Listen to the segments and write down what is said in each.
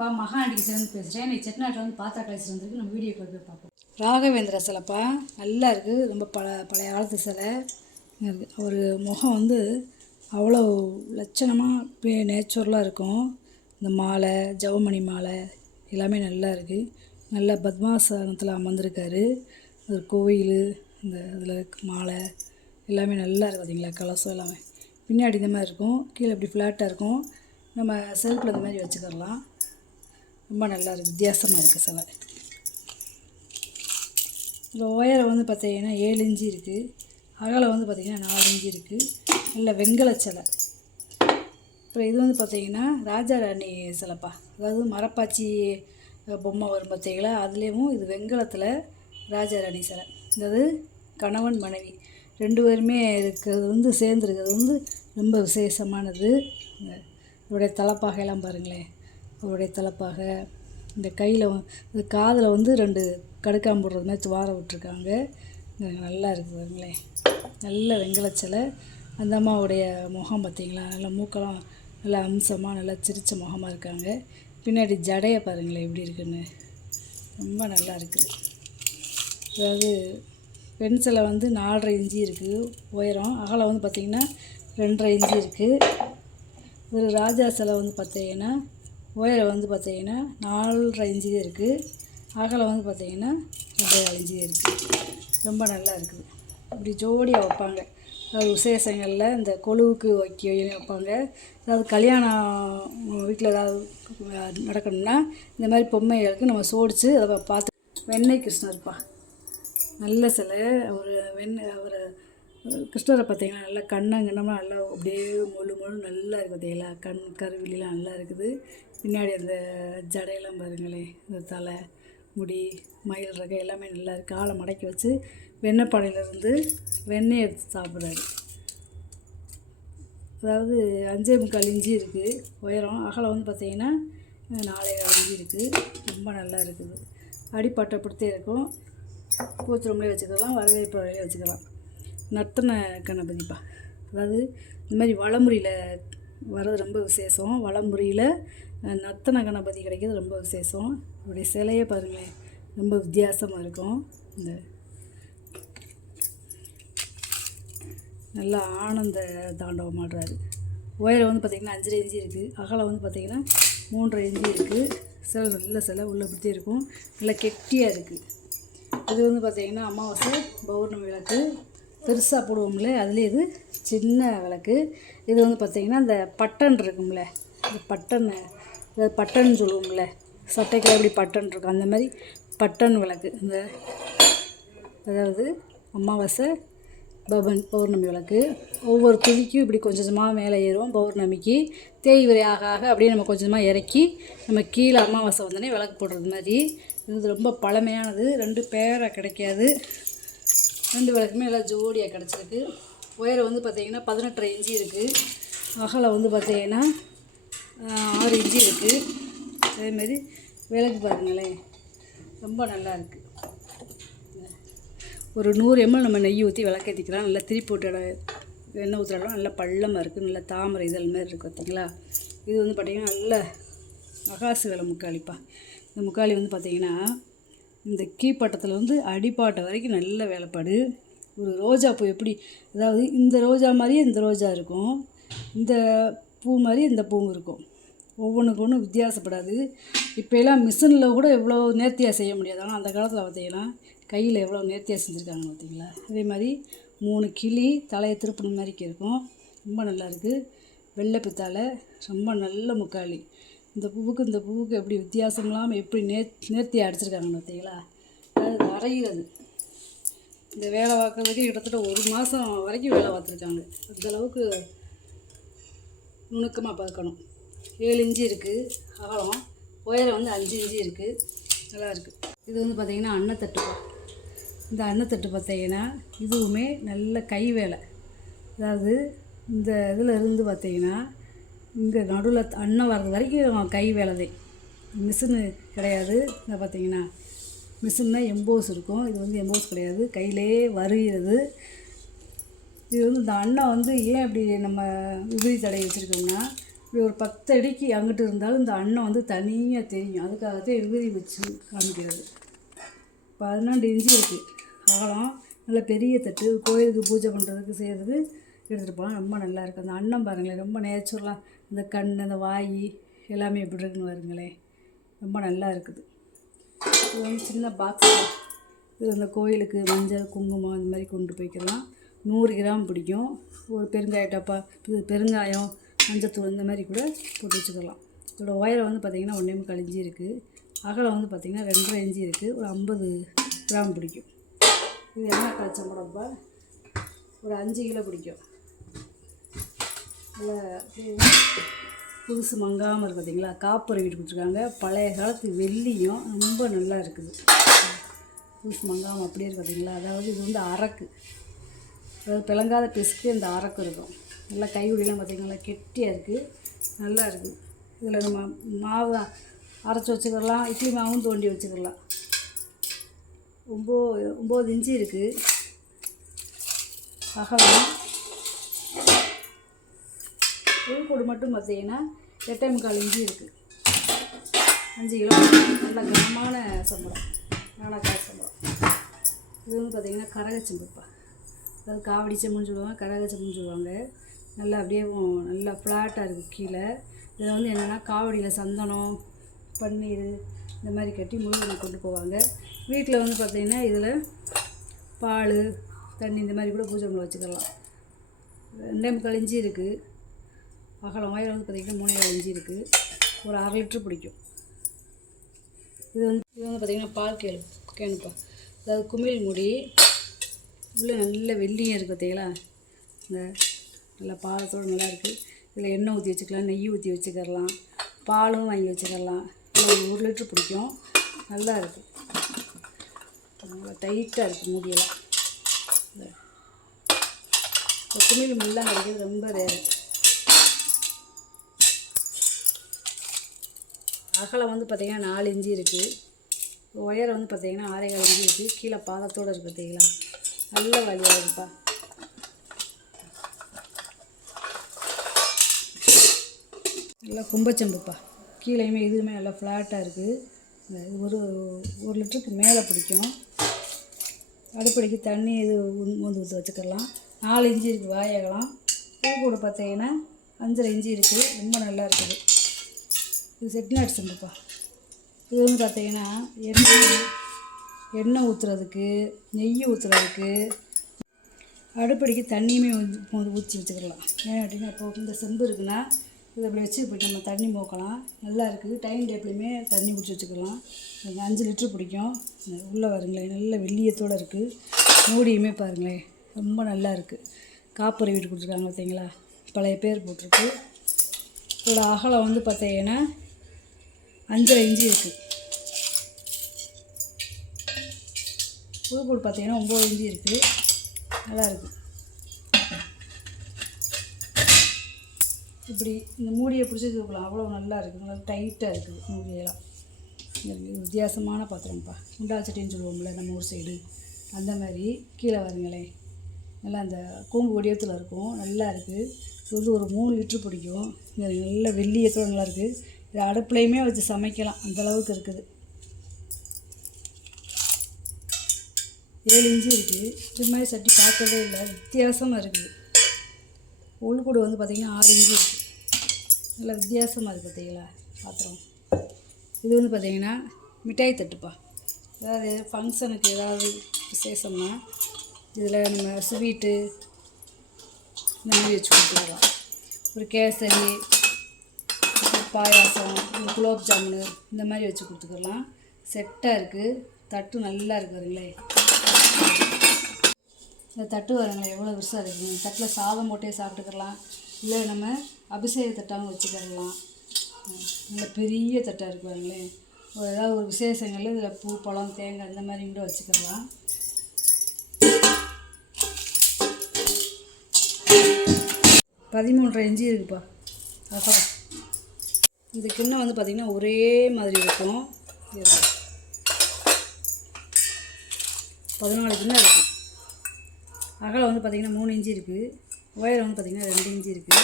வணக்கம்ப்பா, மகாண்டி கிச்சன்லேருந்து பேசுகிறேன். இன்னைக்கு செட்டிநாட்டில் வந்து பாத்திர கழிச்சு வந்துருக்கு. நம்ம வீடியோ போய் பார்ப்போம். ராகவேந்திர சிலைப்பா, நல்லா இருக்குது. ரொம்ப பழைய காலத்து சிலை இருக்குது. அவர் முகம் வந்து அவ்வளோ லட்சணமாக நேச்சுரலாக இருக்கும். இந்த மாலை, ஜவமணி மாலை எல்லாமே நல்லா இருக்குது. நல்லா பத்மாசனத்தில் அமர்ந்திருக்காரு. ஒரு கோயில், இந்த இதில் மாலை எல்லாமே நல்லா இருக்குது. பார்த்தீங்களா, கலசம் எல்லாமே பின்னாடி இந்த மாதிரி இருக்கும். கீழே இப்படி ஃப்ளாட்டாக இருக்கும். நம்ம செல்ஃபில் இந்த மாதிரி வச்சுக்கலாம். ரொம்ப நல்லா இருக்குது, வித்தியாசமாக இருக்குது சிலை. இந்த உயரம் வந்து பார்த்திங்கன்னா 7 இன்ச்சு இருக்குது. அகலம் வந்து பார்த்திங்கன்னா 4 இன்ச்சு இருக்குது. நல்ல வெண்கல சிலை. அப்புறம் இது வந்து பார்த்திங்கன்னா ராஜா ராணி சிலைப்பா. அதாவது மரப்பாச்சி பொம்மை வரும் பார்த்திங்களா, அதுலேயும் இது வெண்கலத்தில் ராஜா ராணி சிலை. அதாவது கணவன் மனைவி 2 பேருமே இருக்கிறது வந்து சேர்ந்துருக்கிறது வந்து ரொம்ப விசேஷமானது. இவருடைய தலைப்பாகையெல்லாம் பாருங்களேன், அவருடைய தலைப்பாகை. இந்த கையில் இந்த காதில் வந்து 2 கடுக்காம்பு போடுறது மாதிரி துவாரம் விட்டுருக்காங்க. நல்லா இருக்குது பாருங்களேன், நல்ல வெண்கல சிலை. அந்த அம்மாவுடைய முகம் பார்த்திங்களா, நல்லா மூக்கெல்லாம் நல்லா அம்சமாக நல்லா சிரித்த முகமாக இருக்காங்க. பின்னாடி ஜடையை பாருங்களேன் எப்படி இருக்குன்னு, ரொம்ப நல்லா இருக்குது. அதாவது பெண் சிலை வந்து 4.5 இன்ச்சு இருக்குது உயரம். அகலம் வந்து பார்த்திங்கன்னா 2.5 இன்ச்சு இருக்குது. ஒரு ராஜா சிலை வந்து பார்த்திங்கன்னா உயரம் வந்து பார்த்திங்கன்னா 4.5 இன்ச்சு இருக்குது. அகலம் வந்து பார்த்திங்கன்னா 2.5 இன்ச்சு இருக்குது. ரொம்ப நல்லா இருக்குது. இப்படி ஜோடியாக வைப்பாங்க. அதாவது விசேஷங்களில் இந்த கொலுவுக்கு வைப்பாங்க. அதாவது கல்யாணம் வீட்டில் ஏதாவது நடக்கணும்னா இந்த மாதிரி பொம்மைகளுக்கு நம்ம சோடித்து அதை பார்த்து. வெண்ணெய் கிருஷ்ணர்ப்பா, நல்ல சிலை. அவர் கிருஷ்ணரை பார்த்திங்கன்னா நல்லா கண்ணங்கண்ணமாக நல்லா அப்படியே முழு நல்லா இருக்குது பார்த்திங்களா. கண் கருவிலாம் நல்லா இருக்குது. பின்னாடி அந்த ஜடையெல்லாம் பாருங்களேன், இந்த தலை முடி மயில் ரகை எல்லாமே நல்லா இருக்குது. காலை மடக்கி வச்சு வெண்ணெய்ப்பானையிலேருந்து வெண்ணெய் எடுத்து சாப்பிட்றாரு. அதாவது 5.25 இன்ச்சு இருக்குது உயரம். அகலம் வந்து பார்த்திங்கன்னா 4.25 இன்ச்சு இருக்குது. ரொம்ப நல்லா இருக்குது. அடிப்பட்டப்படுத்தே இருக்கும். பூச்சிரம்புலேயே வச்சுக்கலாம், வரவேற்புலையே வச்சுக்கலாம். நர்த்தன கணபதிப்பா. அதாவது இந்த மாதிரி வளமுறையில் வர்றது ரொம்ப விசேஷம். வளமுறையில் நர்த்தன கணபதி கிடைக்கிறது ரொம்ப விசேஷம். அவருடைய சிலையை பாருங்களேன், ரொம்ப வித்தியாசமாக இருக்கும். இந்த நல்லா ஆனந்த தாண்டவம் ஆடுறாரு. உயரம் வந்து பார்த்திங்கன்னா 5.5 இன்ச்சு இருக்குது. அகலம் வந்து பார்த்திங்கன்னா 3.5 இன்ச்சு இருக்குது. சிலை நல்ல சிலை, உள்ள இப்படி இருக்கும், நல்லா கெட்டியாக இருக்குது. இது வந்து பார்த்திங்கன்னா அமாவாசை பௌர்ணமி விளக்கு பெருசாக போடுவோம்ல, அதுலேயே இது சின்ன விளக்கு. இது வந்து பார்த்திங்கன்னா இந்த பட்டன் இருக்கும்ல, இந்த பட்டன் சொல்லுவோம்ல, சட்டைக்கு எப்படி பட்டன் இருக்கும் அந்த மாதிரி பட்டன் விளக்கு. இந்த அதாவது அமாவாசை பௌர்ணமி விளக்கு. ஒவ்வொரு துதிக்கும் இப்படி கொஞ்சம் கொஞ்சமாக மேலே ஏறும். பௌர்ணமிக்கு தேய்விரை ஆக ஆக அப்படியே நம்ம கொஞ்சமாக இறக்கி நம்ம கீழே அமாவாசை வந்தோடனே விளக்கு போடுறது மாதிரி. இது ரொம்ப பழமையானது. 2 பேரை கிடைக்காது. 2 விளக்குமே எல்லாம் ஜோடியாக கிடச்சிருக்கு. உயரம் வந்து பார்த்திங்கன்னா 18.5 இன்ச்சு இருக்குது. அகலம் வந்து பார்த்திங்கன்னா 6 இன்ச்சு இருக்குது. அதேமாரி விளக்கு பாருங்களேன், ரொம்ப நல்லா இருக்குது. ஒரு 100 ml நம்ம நெய் ஊற்றி விளக்கேற்றிக்கலாம். நல்லா திருப்பி போட்டு எண்ணெய் ஊற்றுறாலும் நல்லா பள்ளமாக இருக்குது. நல்லா தாமரை இதழ் மாதிரி இருக்குது பார்த்திங்களா. இது வந்து பார்த்திங்கன்னா நல்ல மகாசு வேலை முக்காளிப்பா. இந்த முக்காளி வந்து பார்த்திங்கன்னா இந்த கீழ்ப்பட்டத்தில் வந்து அடிப்பாட்டை வரைக்கும் நல்ல வேலைப்பாடு. ஒரு ரோஜா பூ எப்படி, அதாவது இந்த ரோஜா மாதிரியே இந்த ரோஜா இருக்கும், இந்த பூ மாதிரி இந்த பூவும் இருக்கும். ஒவ்வொன்றுக்கு ஒன்றும் வித்தியாசப்படாது. இப்போலாம் மிஷினில் கூட எவ்வளோ நேர்த்தியாக செய்ய முடியாது. ஆனால் அந்த காலத்தில் பார்த்திங்கன்னா கையில் எவ்வளோ நேர்த்தியாக செஞ்சுருக்காங்க பார்த்திங்களா. அதே மாதிரி 3 கிளி தலையை திருப்பின மாதிரிக்கு இருக்கும். ரொம்ப நல்லா இருக்குது. வெள்ளை பித்தாலை, ரொம்ப நல்ல முக்காளி. இந்த பூவுக்கு எப்படி வித்தியாசம் இல்லாமல் எப்படி நேர்த்தியாக அடிச்சிருக்காங்க பார்த்தீங்களா. அது வரைகிறது, இந்த வேலை பார்க்குறதுக்கு கிட்டத்தட்ட 1 மாதம் வரைக்கும் வேலை பார்த்துருக்காங்க. அந்தளவுக்கு நுணுக்கமாக பார்க்கணும். 7 இன்ச்சு இருக்குது அகலம். உயரம் வந்து 5 இன்ச்சு இருக்குது. நல்லா இருக்குது. இது வந்து பார்த்திங்கன்னா அன்னத்தட்டுப்பா. இந்த அன்னத்தட்டு பார்த்திங்கன்னா இதுவுமே நல்ல கை வேலை. அதாவது இந்த இதில் இருந்து பார்த்திங்கன்னா இங்கே நடுவில் அன்னம் வர்றது வரைக்கும் கை வேலை. மிஷினு கிடையாது. இந்த பார்த்திங்கன்னா மிஷின்னா எம்போஸ் இருக்கும். இது வந்து எம்போஸ் கிடையாது, கையிலே வருகிறது. இது வந்து இந்த அன்னம் வந்து ஏன் இப்படி நம்ம விபூதி தடவி வச்சுருக்கோம்னா, இப்படி ஒரு 10 அடிக்கு அங்கிட்டு இருந்தாலும் இந்த அன்னம் வந்து தனியாக தெரியும். அதுக்காகத்தான் விபூதி வச்சு காமிக்கிறது. 12 இன்ச்சு இருக்குது அகலம். நல்ல பெரிய தட்டு, கோயிலுக்கு பூஜை பண்ணுறதுக்கு செய்கிறது எடுத்துகிட்டு போகலாம். ரொம்ப நல்லா இருக்குது. அந்த அன்னம் பாருங்களேன், ரொம்ப நேச்சுரலாக இந்த கண், அந்த வாய் எல்லாமே எப்படி இருக்குன்னு பாருங்களேன், ரொம்ப நல்லா இருக்குது. இது வந்து சின்ன பாக்ஸ். இது அந்த கோயிலுக்கு மஞ்சள் குங்குமம் இந்த மாதிரி கொண்டு போய்க்கலாம். 100 கிராம் பிடிக்கும். ஒரு பெருங்காய டப்பா, இது பெருங்காயம் மஞ்சத்தூள் இந்த மாதிரி கூட போட்டு வச்சுக்கலாம். இதோட உயரம் வந்து பார்த்திங்கன்னா 1.25 இன்ச்சு இருக்குது. அகலம் வந்து பார்த்திங்கன்னா 2.5 இன்ச்சு இருக்குது. ஒரு 50 கிராம் பிடிக்கும். இது என்ன கலச்சம்படப்பா, ஒரு 5 கிலோ பிடிக்கும். நல்லா புதுசு மங்காமல் இருக்குது பார்த்திங்களா. காப்பரை வீட்டு கொடுத்துருக்காங்க. பழைய காலத்து வெள்ளியும் ரொம்ப நல்லா இருக்குது. புதுசு மங்காமல் அப்படியே இருக்குது பார்த்திங்களா. அதாவது இது வந்து அரக்கு, அதாவது பிளங்காத பிசுக்கு இந்த அரக்கு இருக்கும். நல்லா கைவிடிலாம் பார்த்திங்கன்னா கெட்டியாக இருக்குது, நல்லா இருக்குது. இதில் நம்ம மாவு அரைச்சி வச்சுக்கலாம், இட்லி மாவும் தோண்டி வச்சுக்கலாம். 9 இன்ச்சு இருக்குது அகலம். உள்கூடு மட்டும் பார்த்திங்கன்னா 8.25 இன்ச்சு இருக்குது. 5 கிலோ. நல்ல கனமான சம்பளம், நாணக்காய் சம்பளம். இது வந்து பார்த்திங்கன்னா கரகச்சம்புப்பா, அதாவது காவடி செம்புன்னு சொல்லுவாங்க, கரகச்சம்புன்னு சொல்லுவாங்க. நல்லா அப்படியே நல்லா ஃப்ளாட்டாக இருக்குது கீழே. இதில் வந்து என்னென்னா காவடியில் சந்தனம் பன்னீர் இந்த மாதிரி கட்டி முழுவதும் கொண்டு போவாங்க. வீட்டில் வந்து பார்த்திங்கன்னா இதில் பால் தண்ணி இந்த மாதிரி கூட பூஜை பண்ண வச்சுக்கலாம். 2.25 இன்ச்சு இருக்குது அகலம். உயரம் வந்து பார்த்திங்கன்னா 3.5 இன்ச்சு இருக்குது. ஒரு 1/2 லிட்ரு பிடிக்கும். இது வந்து பார்த்திங்கன்னா பால் கேணுப்பா, அதாவது குமிழ் முடி உள்ளே நல்ல வெள்ளியும் இருக்குது பார்த்தீங்களா. இந்த நல்லா பாலத்தோடு நல்லா இருக்குது. இதில் எண்ணெய் ஊற்றி வச்சுக்கலாம், நெய் ஊற்றி வச்சுக்கலாம், பாலும் வாங்கி வச்சுக்கலாம். 1 லிட்ரு பிடிக்கும். நல்லா இருக்குது, நல்லா டைட்டாக இருக்குது முடியெல்லாம். குமிழ் முல்லாம் கிடைக்கிறது ரொம்ப ரேரு. அகலம் வந்து பார்த்திங்கன்னா 4 இன்ச்சு இருக்குது. உயரம் வந்து பார்த்திங்கன்னா 6.25 இன்ச்சு இருக்குது. கீழே பாதத்தோடு இருக்குது பார்த்தீங்களா. நல்ல வலியாக இருக்குப்பா. நல்லா கும்பச்சம்புப்பா. கீழேயுமே இதுவுமே நல்லா ஃப்ளாட்டாக இருக்குது. இது ஒரு லிட்டருக்கு மேலே பிடிக்கும். அடுப்படிக்கு தண்ணி இது ஊற்றி வச்சுக்கலாம். 4 இன்ச்சு இருக்குது வாயகலாம். பூ கூட பார்த்தீங்கன்னா 5.5 இன்ச்சு இருக்குது. ரொம்ப நல்லா இருக்குது. இது செட்டிநாடு செம்புப்பா. இது வந்து பார்த்திங்கன்னா எண்ணெய் ஊற்றுறதுக்கு, நெய் ஊற்றுறதுக்கு, அடுப்படிக்கு தண்ணியுமே ஊற்றி வச்சுக்கலாம். ஏன் அப்படின்னா இப்போ இந்த செம்பு இருக்குன்னா இதை அப்படி வச்சு இப்படி நம்ம தண்ணி மோக்கலாம். நல்லா இருக்குது. டைம் டேப்லையுமே தண்ணி பிடிச்சி வச்சுக்கலாம். 5 லிட்ரு பிடிக்கும். உள்ளே வருங்களேன், நல்ல வெள்ளியத்தோடு இருக்குது. மூடியுமே பாருங்களேன், ரொம்ப நல்லா இருக்குது. காப்பரை வீட்டு கொடுத்துருக்காங்க பார்த்தீங்களா, பழைய பேர் போட்டிருக்கு. இதோட அகலம் வந்து பார்த்தீங்கன்னா 5.5 இன்ச்சு இருக்குது. புதுக்கூடு பார்த்தீங்கன்னா 9 இன்ச்சு இருக்குது. நல்லா இருக்குது. இப்படி இந்த மூடியை பிடிச்சி தூக்கலாம், அவ்வளோ நல்லா இருக்குது. நல்லா டைட்டாக இருக்குது மூடியெல்லாம். வித்தியாசமான பாத்திரம்ப்பா. குண்டாச்சட்டின்னு சொல்லுவோம்ல நம்ம ஊர் சைடு, அந்த மாதிரி. கீழே வருங்களேன், நல்லா அந்த கூம்பு வடிவத்தில் இருக்கும். நல்லா இருக்குது. இது வந்து ஒரு 3 லிட்ரு பிடிக்கும். நல்ல வெள்ளியத்தோடு நல்லா இருக்குது. இது அடுப்புலையுமே வச்சு சமைக்கலாம், அந்தளவுக்கு இருக்குது. 7 இன்ச்சு இருக்குது. இது மாதிரி சட்டி பார்க்கவே இல்லை, வித்தியாசமாக இருக்குது. உள்கூடு வந்து பார்த்திங்கன்னா 6 இன்ச்சு இருக்குது. நல்லா வித்தியாசமாக இருக்குது பார்த்தீங்களா பாத்திரம். இது வந்து பார்த்திங்கன்னா மிட்டாய் தட்டுப்பா. அதாவது ஃபங்க்ஷனுக்கு ஏதாவது விசேஷம்னா இதில் நம்ம ஸ்வீட்டு இந்த மாதிரி வச்சு கொடுத்துக்கலாம். ஒரு கேசரி, பாயாசம், குலோப் ஜாமுனு இந்த மாதிரி வச்சு கொடுத்துக்கலாம். செட்டாக இருக்குது. தட்டு நல்லா இருக்குதுங்களே. இந்த தட்டு வருங்களேன் எவ்வளோ பெருசாக இருக்குங்க. தட்டில் சாதம் போட்டே சாப்பிட்டுக்கலாம், இல்லை நம்ம அபிஷேக தட்டாகவும் வச்சுக்கிடலாம். நல்ல பெரிய தட்டாக இருக்கு பாருங்களேன். ஏதாவது ஒரு விசேஷங்களில் இதில் பூ பழம் தேங்காய் இந்த மாதிரி கூட வச்சுக்கலாம். 13.5 இன்ச்சு இருக்குப்பா அகலம். இந்த கிண்ணம் வந்து பார்த்திங்கன்னா ஒரே மாதிரி இருக்கும். 14 கிண்ணம் இருக்குது. அகலம் வந்து பார்த்திங்கன்னா 3 இன்ச்சு இருக்குது. உயரம் வந்து பார்த்திங்கன்னா 2 இன்ச்சு இருக்குது.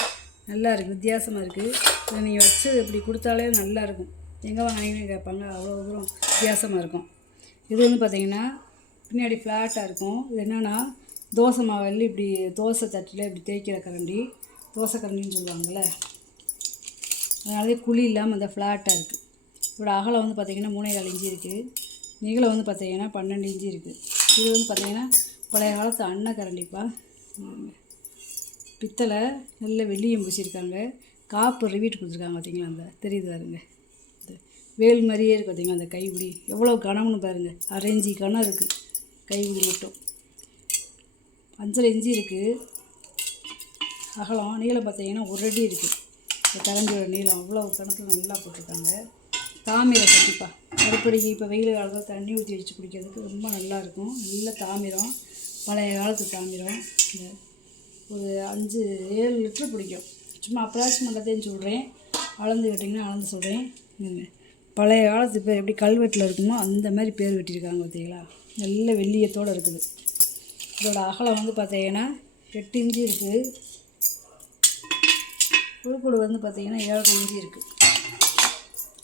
நல்லா இருக்குது, வித்தியாசமாக இருக்குது. இதை நீங்கள் வச்சு இப்படி கொடுத்தாலே நல்லாயிருக்கும். எங்கே வாங்கினீங்கன்னு கேட்பாங்க, அவ்வளோ தூரம் வித்தியாசமாக இருக்கும். இது வந்து பார்த்திங்கன்னா பின்னாடி ஃப்ளாட்டாக இருக்கும். இது என்னென்னா தோசை மாவில் இப்படி தோசை தட்டில் இப்படி தேய்க்கிற கரண்டி, தோசை கரண்டின்னு சொல்லுவாங்கள்ல, அதனாலே குழி இல்லாமல் அந்த ஃப்ளாட்டாக இருக்குது. இதோட அகலம் வந்து பார்த்திங்கன்னா 3.25 இன்ச்சு இருக்குது. நீளம் வந்து பார்த்திங்கன்னா 12 இன்ச்சு இருக்குது. இது வந்து பார்த்திங்கன்னா பழைய காலத்து அன்ன கரண்டிப்பா, பித்தளை, நல்ல வெள்ளியம் பூசியிருக்காங்க. காப்பு ரிவீட் கொடுத்துருக்காங்க பார்த்திங்களா, அந்த தெரியுது பாருங்க, இந்த வேல் மாதிரியே இருக்குது பார்த்திங்களா. அந்த கைப்பிடி எவ்வளோ கனம்னு பாருங்கள், 1/2 இன்ச்சு கனம் இருக்குது கைப்பிடி மட்டும். 5.5 இன்ச்சு இருக்குது அகலம். நீளம் பார்த்திங்கன்னா 1 அடி இருக்குது. இந்த கரண்டியோட நீளம் அவ்வளோ கணத்தில் நல்லா போட்டிருக்காங்க. தாமிரம் சட்டிப்பா, அடுப்படிக்கு இப்போ வெயில் காலத்தில் தண்ணி ஊற்றி வச்சு குடிக்கிறதுக்கு ரொம்ப நல்லாயிருக்கும். நல்ல தாமிரம், பழைய காலத்து தாமிரம். இந்த ஒரு 5-7 லிட்டர் பிடிக்கும். சும்மா அப்ராக்சிமேட்டாக சொல்கிறேன், அளந்து கேட்டிங்கன்னா அளந்து சொல்கிறேன். பழைய காலத்து பேர் எப்படி கல்வெட்டில் இருக்குமோ அந்த மாதிரி பேர் வெட்டியிருக்காங்க பார்த்தீங்களா. நல்ல வெள்ளியத்தோடு இருக்குது. இதோட அகலம் வந்து பார்த்தீங்கன்னா 8 இன்ச்சு இருக்குது. புழுக்கூடு வந்து பார்த்திங்கன்னா 7 இன்ச்சு இருக்குது.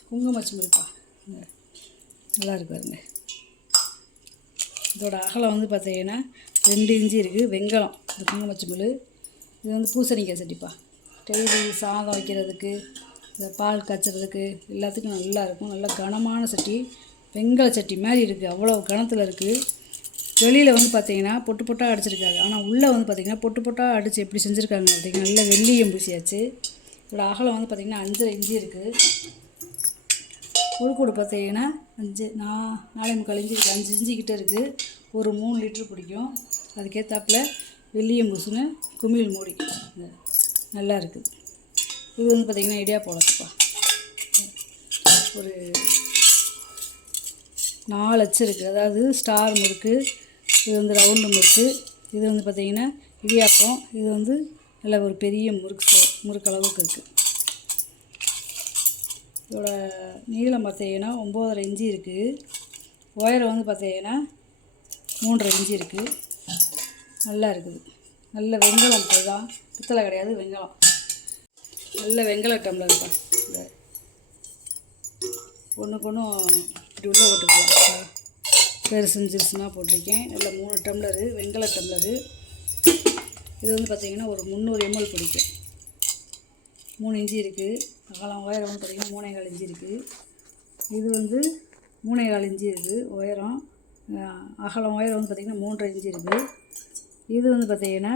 குங்குமச்சம் இருக்கா, நல்லா இருக்கு பாருங்க. இதோட அகலம் வந்து பார்த்திங்கன்னா 2 இன்ச்சு இருக்குது. வெங்கலம் இந்த குங்குமச்சம்பல். இது வந்து பூசணிக்காய் சட்டிப்பா, டெய்லி சாதம் வைக்கிறதுக்கு, இந்த பால் காய்ச்சறதுக்கு எல்லாத்துக்கும் நல்லாயிருக்கும். நல்ல கனமான சட்டி, வெங்கல சட்டி மாதிரி இருக்குது, அவ்வளோ கனத்தில் இருக்குது. வெளியில் வந்து பார்த்திங்கன்னா பொட்டு பொட்டாக அடிச்சிருக்காங்க, ஆனால் உள்ளே வந்து பார்த்திங்கன்னா பொட்டு பொட்டாக அடித்து எப்படி செஞ்சுருக்காங்க பார்த்திங்கன்னா நல்ல வெள்ளியம் பூசியாச்சு. இதோட அகலம் வந்து பார்த்திங்கன்னா 5.5 இன்ச்சு இருக்குது. புழுக்கூடு பார்த்திங்கன்னா 4.25 இன்ச்சு இருக்குது. 5 இன்ச்சு கிட்டே இருக்குது. ஒரு 3 லிட்ரு பிடிக்கும். அதுக்கேற்றாப்பில் வெள்ளியம் பூசுன்னு குமிழ் மூடி நல்லா இருக்குது. இது வந்து பார்த்திங்கன்னா இடியாப்பம் உலக்குப்பா, ஒரு 4 அச்சு இருக்குது. அதாவது ஸ்டார் முறுக்கு, இது வந்து ரவுண்டு முறுக்கு, இது வந்து பார்த்திங்கன்னா இடியாப்பம். இது வந்து நல்ல ஒரு பெரிய முறுக்கு அளவுக்கு இருக்குது. இதோட நீளம் பார்த்தீங்கன்னா 9.5 இன்ச்சு இருக்குது. உயரம் வந்து பார்த்தீங்கன்னா 3.5 இன்ச்சு இருக்குது. நல்லா இருக்குது. நல்ல வெங்கலம் தான், பித்தளை கிடையாது, வெங்கலம். நல்ல வெங்கல டம்ளர் தான். இந்த ஒன்றுக்கு ஒன்றும் இப்படி உள்ள ஓட்டுக்கலாம். பெருசு சிறுசுனா போட்டிருக்கேன். நல்ல 3 டம்ளரு, வெங்கல டம்ளரு. இது வந்து பார்த்திங்கன்னா ஒரு 300 ml பிடிக்கும். 3 இன்ச்சு இருக்குது. அகலம் உயரம் வந்து பார்த்திங்கன்னா 3.25 இன்ச்சு இருக்குது. இது வந்து 3.25 இன்ச்சு இருக்குது உயரம். அகலம் உயரம் வந்து பார்த்திங்கன்னா 3.5 இன்ச்சு இருக்குது. இது வந்து பார்த்திங்கன்னா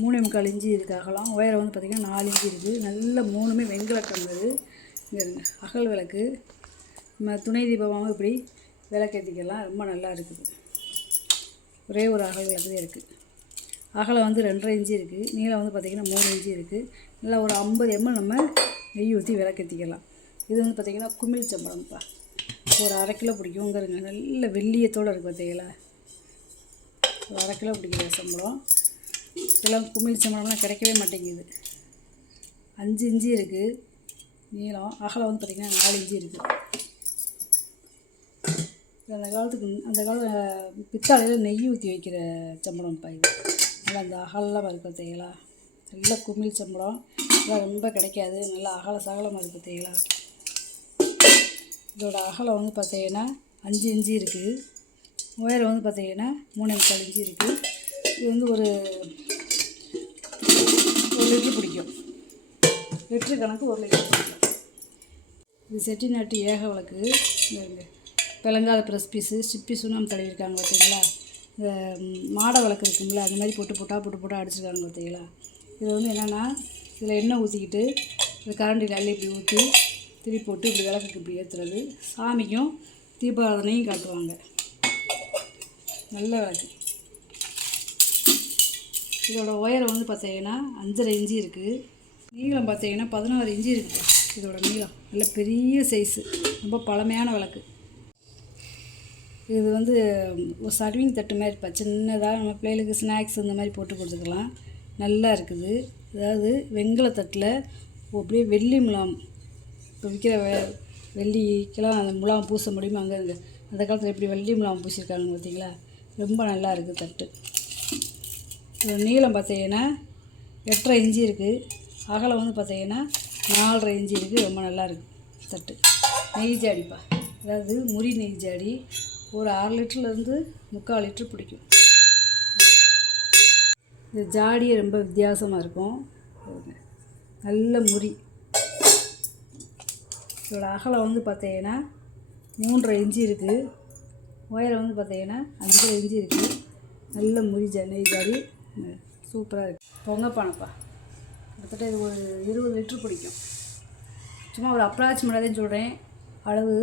3.25 இன்ச்சு இருக்குது அகலம். உயரம் வந்து பார்த்திங்கன்னா 4 இன்ச்சு இருக்குது. நல்ல 3மே வெங்கல டம்ளரு. இங்கே அகல் விளக்கு, நம்ம துணை தீபமாகவும் இப்படி விளக்கேற்றிக்கலாம். ரொம்ப நல்லா இருக்குது. ஒரே ஒரு அகல் விளக்கு தான் இருக்குது. அகலம் வந்து 2.5 இன்ச்சு இருக்குது. நீளம் வந்து பார்த்திங்கன்னா 3 இன்ச்சு இருக்குது. நல்லா ஒரு 50 ml நம்ம நெய் ஊற்றி விளக்கேற்றிக்கலாம். இது வந்து பார்த்திங்கன்னா குமிழ் சம்பளம்ப்பா, ஒரு 1/2 கிலோ பிடிக்குங்கிறங்க. நல்ல வெள்ளியத்தோடு இருக்குது பார்த்தீங்களா. ஒரு 1/2 கிலோ பிடிக்கிற சம்பளம். இதெல்லாம் குமிழ் சம்பளம்லாம் கிடைக்கவே மாட்டேங்குது. 5 இன்ச்சு இருக்குது நீளம். அகலம் வந்து பார்த்திங்கன்னா 4 இன்ச்சு இருக்குது. அந்த காலத்து பித்தாளையில் நெய் ஊற்றி வைக்கிற சம்பளம்ப்பா இது. நல்லா அந்த அகலமாக இருக்குது பார்த்தீங்களா. நல்ல குமிழ் சம்பளம். இதெல்லாம் ரொம்ப கிடைக்காது. நல்லா சகலமாக இருக்குது பார்த்தீங்களா. இதோட அகலம் வந்து பார்த்திங்கன்னா 5 இன்ச்சு இருக்குது. உயரம் வந்து பார்த்திங்கன்னா 3.25 இன்ச்சு இருக்குது. இது வந்து ஒரு லிட்ரு பிடிக்கும். லிட்ரு கணக்கு 1 லிட்ரு பிடிக்கும். இது செட்டிநாட்டு ஏக விளக்கு. பிளங்காத ப்ரெஸ் பீஸு, சிப்பி சுண்ணாம்பு தடவிருக்காங்க பார்த்தீங்களா. இந்த மாடை விளக்கு இருக்குங்களா, அந்த மாதிரி பொட்டு போட்டால் அடிச்சிருக்காங்க பார்த்தீங்களா. இது வந்து என்னென்னா, இதில் எண்ணெய் ஊற்றிக்கிட்டு இந்த கரண்டியில் அள்ளி இப்படி ஊற்றி திருப்பி போட்டு இப்படி விளக்குக்கு இப்படி ஏற்றுறது. சாமிக்கும் தீபாராதனையும் காட்டுவாங்க. நல்ல விளக்கு. இதோட உயரம் வந்து பார்த்தீங்கன்னா 5.5 இன்ச்சு இருக்குது. நீளம் பார்த்தீங்கன்னா 16 இன்ச்சு இருக்குது. இதோட நீளம் நல்ல பெரிய சைஸு, ரொம்ப பழமையான விளக்கு. இது வந்து ஒரு சர்விங் தட்டு மாதிரி இப்போ சின்னதாக நம்ம பிள்ளைகளுக்கு ஸ்நாக்ஸ் இந்த மாதிரி போட்டு கொடுத்துக்கலாம். நல்லா இருக்குது. அதாவது வெங்கல தட்டில் அப்படியே வெள்ளி முலாம், இப்போ விற்கிற வெள்ளிக்கெல்லாம் அந்த முலாம் பூச முடியுமா, அங்கே இங்கே அந்த காலத்தில் எப்படி வெள்ளி முலாம் பூசியிருக்காங்க பார்த்தீங்களா. ரொம்ப நல்லா இருக்குது தட்டு. இதோட நீளம் பார்த்தீங்கன்னா 8.5 இன்ச்சு இருக்குது. அகலம் வந்து பார்த்தீங்கன்னா 4.5 இன்ச்சு இருக்குது. ரொம்ப நல்லா இருக்குது தட்டு. நெய் ஜாடிப்பா, அதாவது முறி நெய் ஜாடி. ஒரு 1/2 லிட்டர்லேருந்து 3/4 லிட்டர் பிடிக்கும். இந்த ஜாடியே ரொம்ப வித்தியாசமாக இருக்கும். நல்ல முறி. இதோட அகலம் வந்து பார்த்தீங்கன்னா 3.5 இன்ச்சு இருக்குது. உயரம் வந்து பார்த்தீங்கன்னா 5 இன்ச்சு இருக்குது. நல்ல முறி நெய் ஜாடி, சூப்பராக இருக்குது. பொங்கப்பானைப்பா, கிட்டத்தட்ட இது ஒரு 20 லிட்டர் பிடிக்கும். சும்மா ஒரு அப்ராக்சிமேட்டாக சொல்கிறேன். அளவு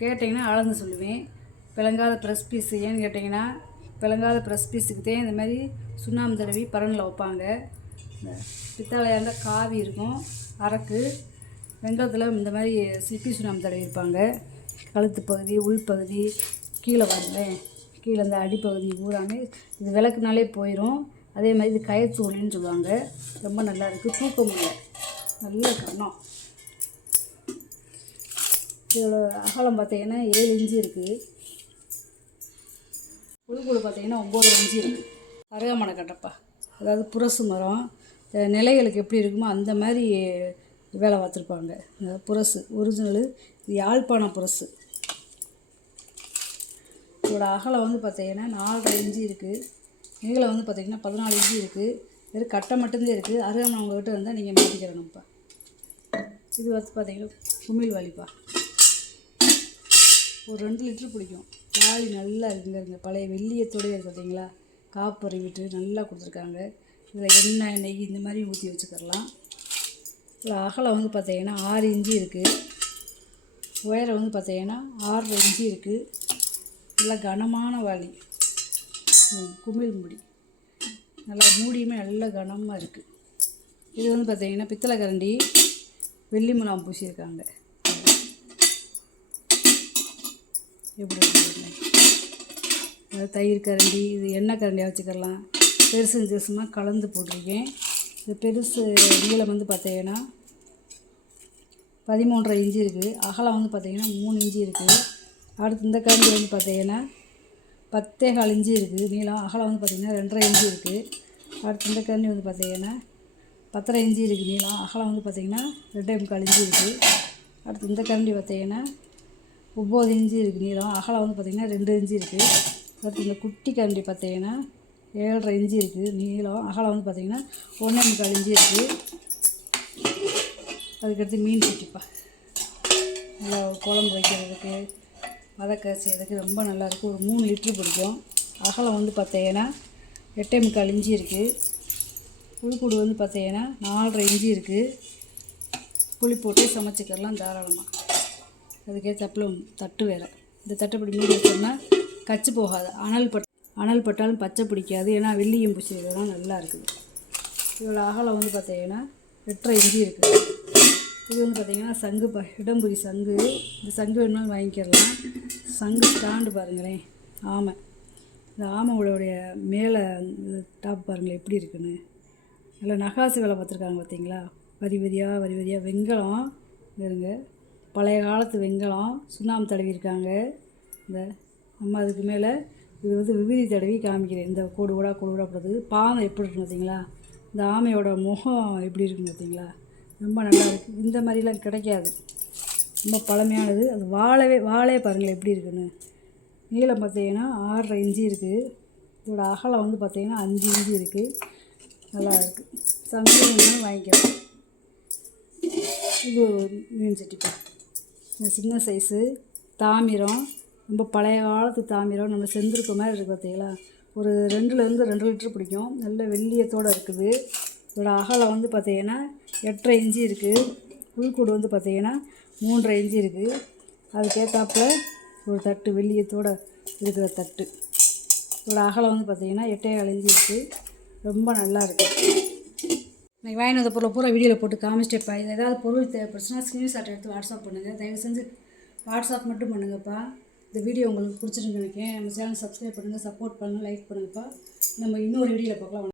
கேட்டிங்கன்னா அளந்து சொல்லுவேன். பிளங்காத ப்ரெஸ் பீஸ் ஏன்னு கேட்டிங்கன்னா, பிளங்காத ப்ரெஸ் பீஸுக்கு தான் இந்த மாதிரி சுண்ணாம்பு தடவி பரனில் வைப்பாங்க. இந்த பித்தளையாண்ட காவி இருக்கும் அரக்கு, வெங்கலத்தில் இந்த மாதிரி சிப்பி சுண்ணாம்பு தடவி இருப்பாங்க. கழுத்து பகுதி, உள்பகுதி, கீழே வருங்களேன், கீழே இந்த அடிப்பகுதி பூராமே இது விளக்குனாலே போயிடும். அதே மாதிரி இது கயத்தூளின்னு சொல்லுவாங்க. ரொம்ப நல்லா இருக்குது. தூக்க முடியல, நல்ல கண்ணம். இதோட அகலம் பார்த்தீங்கன்னா 7 இன்ச்சு இருக்குது. உள்கூடு பார்த்தீங்கன்னா 9 இன்ச்சு இருக்குது. அருகாமனை கட்டப்பா, அதாவது புரசு மரம் நிலைகளுக்கு எப்படி இருக்குமோ அந்த மாதிரி வேலை பார்த்துருப்பாங்க. இந்த புரசு ஒரிஜினலு, இது யாழ்ப்பாணம் புரசு. இதோட அகலம் வந்து பார்த்தீங்கன்னா 4.5 இன்ச்சு இருக்குது. நீளம் வந்து பார்த்திங்கன்னா 14 இன்ச்சு இருக்குது. வெறும் கட்டை மட்டும்தான் இருக்குது. அருகாமனை உங்கள்கிட்ட இருந்தால் நீங்கள் மாற்றிக்கிறணும்ப்பா. இது வந்து பார்த்திங்கன்னா குமிழ் வாளிப்பா, ஒரு 2 லிட்டர் பிடிக்கும். வாளி நல்லா இருக்குங்க, பழைய வெள்ளியத்தோடய இருக்குது பார்த்தீங்களா, காப்பறி விட்டு நல்லா கொடுத்துருக்காங்க. இதில் எண்ணெய் நெய் இந்த மாதிரி ஊற்றி வச்சுக்கிறலாம். இதில் அகலம் வந்து பார்த்தீங்கன்னா 6 இன்ச்சு இருக்குது. உயரம் வந்து பார்த்தீங்கன்னா 6.5 இன்ச்சு இருக்குது. நல்லா கனமான வாளி, குமிழ் முடி, நல்லா மூடியுமே நல்ல கனமாக இருக்குது. இது வந்து பார்த்தீங்கன்னா பித்தளை கரண்டி, வெள்ளி முலாம் பூசியிருக்காங்க. எப்படி இருக்குது, அது தயிர் கரண்டி, இது எண்ணெய் கரண்டியாக வச்சுக்கலாம். பெருசு சிறுசுமாக கலந்து போட்டிருக்கேன். இது பெருசு நீளம் வந்து பார்த்தீங்கன்னா 13.5 இன்ச்சு இருக்குது. அகலம் வந்து பார்த்தீங்கன்னா 3 இன்ச்சு இருக்குது. அடுத்து இந்த கரண்டி வந்து பார்த்தீங்கன்னா 10.25 இன்ச்சு இருக்குது நீளம். அகலம் வந்து பார்த்திங்கன்னா 2.5 இன்ச்சு இருக்குது. அடுத்து இந்த கரண்டி வந்து பார்த்திங்கன்னா 10.5 இன்ச்சு இருக்குது நீளம். அகலம் வந்து பார்த்திங்கன்னா 2.25 இன்ச்சு இருக்குது. அடுத்து இந்த கரண்டி பார்த்திங்கன்னா 9 இன்ச்சு இருக்குது நீளம். அகலம் வந்து பார்த்திங்கன்னா 2 இன்ச்சு இருக்குது. அடுத்து இந்த குட்டி கரண்டி பார்த்திங்கன்னா 7.5 இன்ச்சு இருக்குது நீளம். அகலம் வந்து பார்த்திங்கன்னா 1.25 இன்ச்சு இருக்குது. அதுக்கடுத்து மீன் சட்டிப்பா, நல்லா குழம்பு வைக்கிறதுக்கு வதக்க செய்கிறதுக்கு ரொம்ப நல்லாயிருக்கும். ஒரு 3 லிட்டர் பிடிக்கும். அகலம் வந்து பார்த்தீங்கன்னா 8.25 இன்ச்சு இருக்குது. உள்கூடு வந்து பார்த்தீங்கன்னா 4.5 இன்ச்சு இருக்குது. புளி போட்டு சமைச்சிக்கிறலாம் தாராளமாக. அதுக்கேற்றாப்புல தட்டு வேறு. இந்த தட்டை இப்படி மூடி வச்சோம்னா கச்சு போகாது. அனல் பட்டாலும் பச்சை பிடிக்காது. ஏன்னா வெள்ளியும் பூச்சி இதெல்லாம் நல்லா இருக்குது. இதோட அகலம் வந்து பார்த்தீங்கன்னா 8.5 இன்ச்சு இருக்குது. இது வந்து பார்த்திங்கன்னா சங்கு இடம்புரி சங்கு. இந்த சங்கு வேணுனாலும் வாங்கிக்கிறலாம். சங்கு ஸ்டாண்டு பாருங்களேன், ஆமை. இந்த ஆமையோடைய மேலே டாப் பாருங்களேன் எப்படி இருக்குன்னு. நல்லா நகாசு வேலை பார்த்துருக்காங்க பார்த்தீங்களா. வரி வரியாக வெங்கலம் இருங்க, பழைய காலத்து வெங்கலம் சுண்ணாம்பு தடவிருக்காங்க. இந்த நம்ம அதுக்கு மேலே இது வந்து விபூதி தடவி காமிக்கிறேன். இந்த கோடு போடுறது பாதம் எப்படி இருக்குன்னு பார்த்தீங்களா. இந்த ஆமையோட முகம் எப்படி இருக்குன்னு பார்த்தீங்களா, ரொம்ப நல்லா இருக்குது. இந்த மாதிரிலாம் கிடைக்காது, ரொம்ப பழமையானது. அது வாழே பாருங்களேன் எப்படி இருக்குன்னு. நீளம் பார்த்தீங்கன்னா 6.5 இன்ச்சு இருக்குது. இதோட அகலம் வந்து பார்த்தீங்கன்னா 5 இன்ச்சு இருக்குது. நல்லா இருக்குது. சமையல் வாங்கிக்கலாம். இது மீன் சட்டிப்பா, இந்த சின்ன சைஸு தாமிரம், ரொம்ப பழைய காலத்து தாமிரம். நம்ம செந்திருக்க மாதிரி இருக்குது பார்த்தீங்களா. ஒரு 2லேருந்து 2 லிட்டர் பிடிக்கும். நல்ல வெள்ளியத்தோடு இருக்குது. இதோட அகலம் வந்து பார்த்தீங்கன்னா 8.5 இன்ச்சு இருக்குது. உள்கூடு வந்து பார்த்தீங்கன்னா 3.5 இன்ச்சு இருக்குது. அதுக்கேற்றாப்புல ஒரு தட்டு வெள்ளியத்தோடு இருக்கிற தட்டு. இதோட அகலம் வந்து பார்த்தீங்கன்னா 8.25 இன்ச்சு இருக்குது. ரொம்ப நல்லா இருக்குது. நீங்கள் வாங்கின அந்த பொருளை பூரா வீடியோவில் போட்டு காமிச்சிட்டேப்பா. இது ஏதாவது பொருள் தேவைப்படுச்சுன்னா ஸ்க்ரீன்ஷாட் எடுத்து வாட்ஸ்அப் பண்ணுங்கள். தயவு செஞ்சு வாட்ஸ்அப் மட்டும் பண்ணுங்கப்பா. இந்த வீடியோ உங்களுக்கு பிடிச்சிருக்குன்னு நினைக்கிறேன். நம்ம சேனல் சப்ஸ்கிரைப் பண்ணுங்கள், சப்போர்ட் பண்ணுங்கள், லைக் பண்ணுங்கப்பா. நம்ம இன்னொரு வீடியோவில் பார்க்கலாம்.